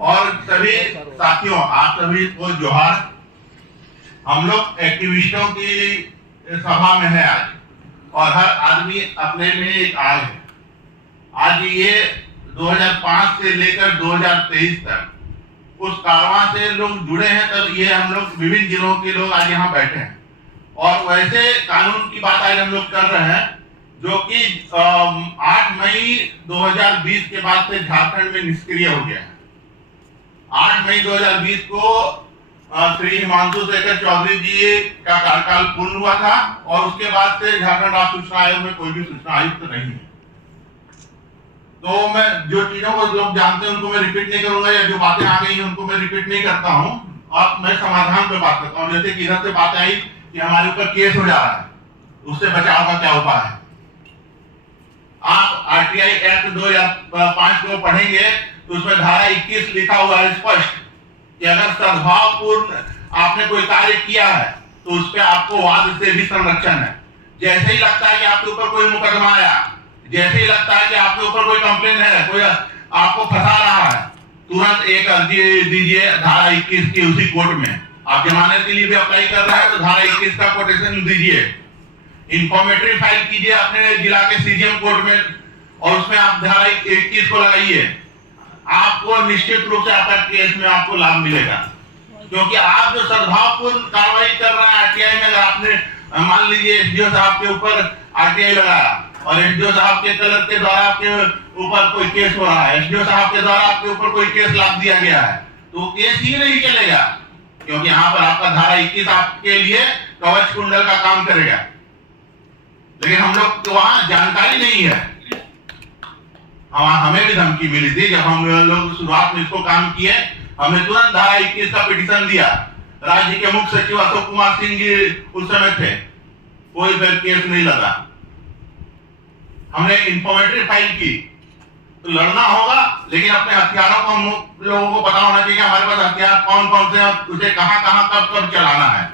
और सभी साथियों, आप सभी को जोहार। हम लोग एक्टिविस्टों की सभा में है आज, और हर आदमी अपने में एक आग है। आज ये 2005 से लेकर 2023 तक उस कारवां से लोग जुड़े हैं, तब ये हम लोग विभिन्न जिलों के लोग आज यहाँ बैठे हैं। और वैसे कानून की बात आज हम लोग कर रहे हैं जो कि 8 मई 2020 के बाद से झारखंड में निष्क्रिय हो गया है। 8 मई 2020 को श्री हिमांशु शेखर चौधरी जी का कार्यकाल पूर्ण हुआ था, और उसके बाद से झारखंड राज्य सूचना आयोग में कोई भी सूचना आयुक्त नहीं है। तो मैं जो चीजों को लोग जानते हैं उनको मैं रिपीट नहीं करूंगा, या जो बातें आ गई हैं उनको मैं रिपीट नहीं करता हूं, और मैं समाधान पे बात करता हूं। जैसे कि इधर से बात आई कि हमारे ऊपर केस हो जा रहा है, उससे बचाव का क्या उपाय है। आप आरटीआई एक्ट 2005 को पढ़ेंगे तो उसमें धारा 21 लिखा हुआ है स्पष्ट कि अगर सद्भावपूर्ण आपने कोई कार्य किया है तो उस पर आपको वाद से भी संरक्षण है। जैसे ही लगता है कि आपके ऊपर कोई मुकदमा आया, जैसे ही लगता है कि आपके ऊपर कोई कंप्लेन है, कोई आपको फंसा रहा है, तुरंत एक अर्जी दीजिए धारा 21 की उसी कोर्ट में। आप जमानत के लिए भी अप्लाई कर रहे हैं तो धारा 21 का कोटेशन दीजिए। इंफॉर्मेटरी फाइल कीजिए अपने जिला के सीजीएम कोर्ट में, और उसमें आप धारा 21 को लगाइए। आपको निश्चित रूप से आपका केस में आपको लाभ मिलेगा, क्योंकि आप जो सद्भावपूर्ण कार्रवाई कर रहे हैं आरटीआई में, अगर आपने मान लीजिए एसडीओ साहब के ऊपर आरटीआई लगाया और एसडीओ साहब के कलर के द्वारा आपके ऊपर कोई केस हो रहा है, एसडीओ साहब के द्वारा आपके ऊपर कोई केस लाद दिया गया है, तो केस ही नहीं चलेगा, क्योंकि यहाँ पर आपका धारा 21 आपके लिए कवच कुंडल का काम करेगा। लेकिन हम लोग तो वहां जानकारी नहीं है। हमें भी धमकी मिली थी जब हम लोग शुरुआत में इसको काम किए, हमने तुरंत धारा 21 का पिटीशन दिया। राज्य के मुख्य सचिव अशोक कुमार सिंह जी उस समय थे, कोई फिर केस नहीं लगा। हमने इंफॉर्मेटरी फाइल की, तो लड़ना होगा, लेकिन अपने हथियारों को हम लोगों को पता होना चाहिए हमारे पास हथियार कौन कौन से हैं, उसे कहां कहां कब कब चलाना है।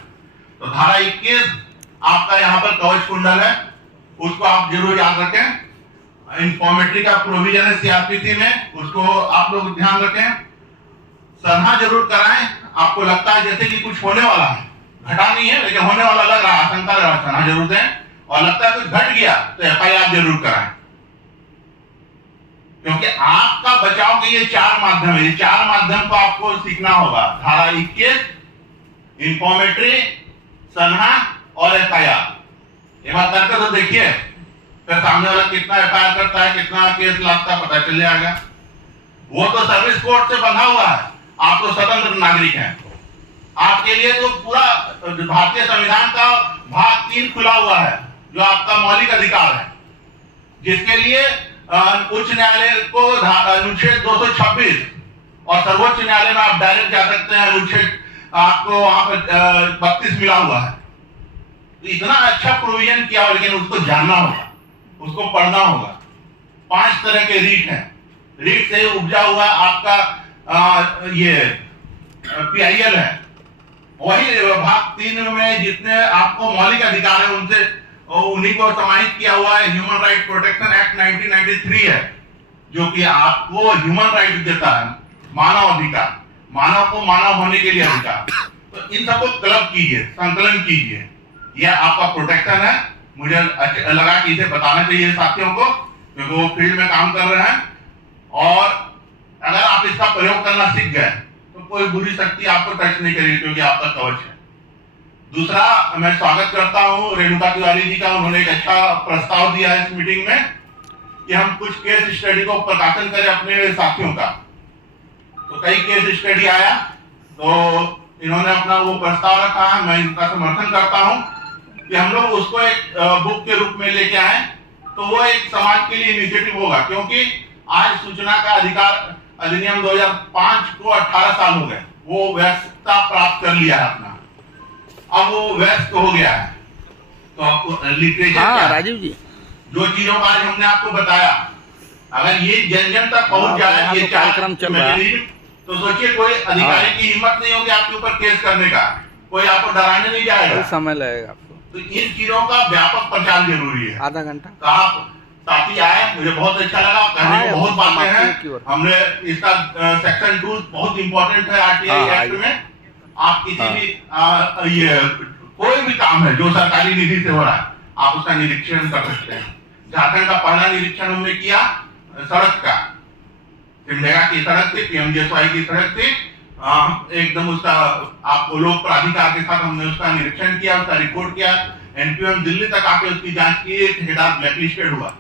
तो धारा 21 आपका यहाँ पर कवच कुंडल है, उसको आप जरूर याद रखें। इंफॉर्मेटरी का प्रोविजन है सीआरपीसी में, उसको आप लोग ध्यान रखें। सलाह जरूर कराएं। आपको लगता है जैसे कि कुछ होने वाला है, घटा नहीं है लेकिन होने वाला लग रहा है, आशंका लग रहा है, सलाह जरूर दें। और लगता है कुछ घट गया तो एफआईआर जरूर कराएं, क्योंकि आपका बचाव के ये 4 माध्यम है। ये 4 माध्यम को आपको सीखना होगा। धारा 21, इंफॉर्मेटरी, सलाह और एफआईआर। एक बार करके तो देखिए, फिर सामने वाला कितना एफआईआर करता है, कितना केस लगता है, पता चल जाएगा। वो तो सर्विस कोर्ट से बंधा हुआ है, आप तो स्वतंत्र नागरिक हैं। आपके लिए तो पूरा भारतीय संविधान का भाग 3 खुला हुआ है, जो आपका मौलिक अधिकार है, जिसके लिए उच्च न्यायालय को अनुच्छेद 226 और सर्वोच्च न्यायालय में आप डायरेक्ट जा सकते हैं। अनुच्छेद आपको वहां पर 32 मिला हुआ है। तो इतना अच्छा प्रोविजन किया हो, लेकिन उसको जानना होगा, उसको पढ़ना होगा। 5 तरह के रीट हैं। रीट से उपजा हुआ आपका ये पीआईएल है। वही भाग 3 में जितने आपको मौलिक अधिकार है उनसे उन्हीं को समाहित किया हुआ है। ह्यूमन राइट प्रोटेक्शन एक्ट 1993 है, जो कि आपको ह्यूमन राइट देता है, मानव अधिकार, मानव को मानव होने के लिए अधिकार। तो इन सबको क्लब कीजिए, संकलन कीजिए, यह आपका प्रोटेक्शन है। मुझे लगा कि इसे बताना चाहिए साथियों को, क्योंकि वो फील्ड में काम कर रहे हैं। और अगर आप इसका प्रयोग करना सीख गए तो कोई बुरी शक्ति आपको टच नहीं करेगी, क्योंकि आपका कवच है। दूसरा, मैं स्वागत करता हूं रेणुका तिवारी जी का। उन्होंने एक अच्छा प्रस्ताव दिया है इस मीटिंग में कि हम कुछ केस स्टडी को प्रकाशन करें अपने साथियों का। तो कई केस स्टडी आया, तो इन्होंने अपना वो प्रस्ताव रखा है, मैं इनका समर्थन करता हूं कि हम लोग उसको एक बुक के रूप में लेके आए, तो वो एक समाज के लिए इनिशिएटिव होगा। क्योंकि आज सूचना का अधिकार अधिनियम 2005 को 18 साल हो गए, वो वैधता प्राप्त कर लिया है अपना, अब वो वैध हो गया है। तो आपको लिटरेचर राजीव जी, जो चीजों का आज हमने आपको बताया, अगर ये जन जन तक पहुंच जाए, ये कार्यक्रम चल रहा है, तो सोचिए कोई अधिकारी की हिम्मत नहीं होगी आपके ऊपर केस करने का, कोई आपको डराने नहीं जाएगा, समय लगेगा आपको। तो इन चीजों का व्यापक प्रचार जरूरी है। आधा घंटा। तो आप साथी आए, मुझे बहुत अच्छा लगा, कहने को बहुत बातें हैं। हमने इसका सेक्शन 2 बहुत इंपॉर्टेंट है आरटीआई एक्ट में। आप किसी भी ये कोई भी काम है जो सरकारी निधि से हो रहा है, आप उसका निरीक्षण कर सकते हैं। झारखंड का पहला निरीक्षण हमने किया सड़क का, सिमडेगा की सड़क थी, पीएमजीएसवाई की सड़क थी, एकदम उसका आप लोक प्राधिकार के साथ हमने उसका निरीक्षण किया, उसका रिपोर्ट किया, एनपीएम दिल्ली तक आके उसकी जांच की, ठेकेदार ब्लैकलिस्टेड हुआ।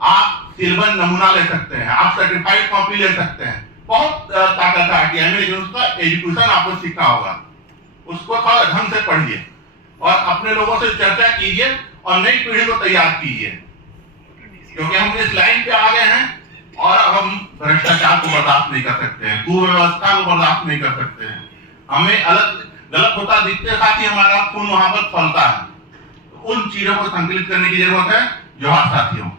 आप सिल्वर नमूना ले सकते हैं, आप सर्टिफाइड कॉपी ले सकते हैं, बहुत ताकत है आरटीआई में, लेकिन उसका एजुकेशन आपको सीखना होगा। उसको थोड़ा ढंग से पढ़िए और अपने लोगों से चर्चा कीजिए और नई पीढ़ी को तैयार कीजिए, क्योंकि हम इस लाइन पे आ गए हैं और अब हम भ्रष्टाचार को बर्दाश्त नहीं कर सकते हैं, कुव्यवस्था को बर्दाश्त नहीं कर सकते हैं। हमें अलग गलत होता दिखते साथ ही हमारा खून वहां पर फैलता है। उन चीजों को संकलित करने की जरूरत है। जोहार साथियों।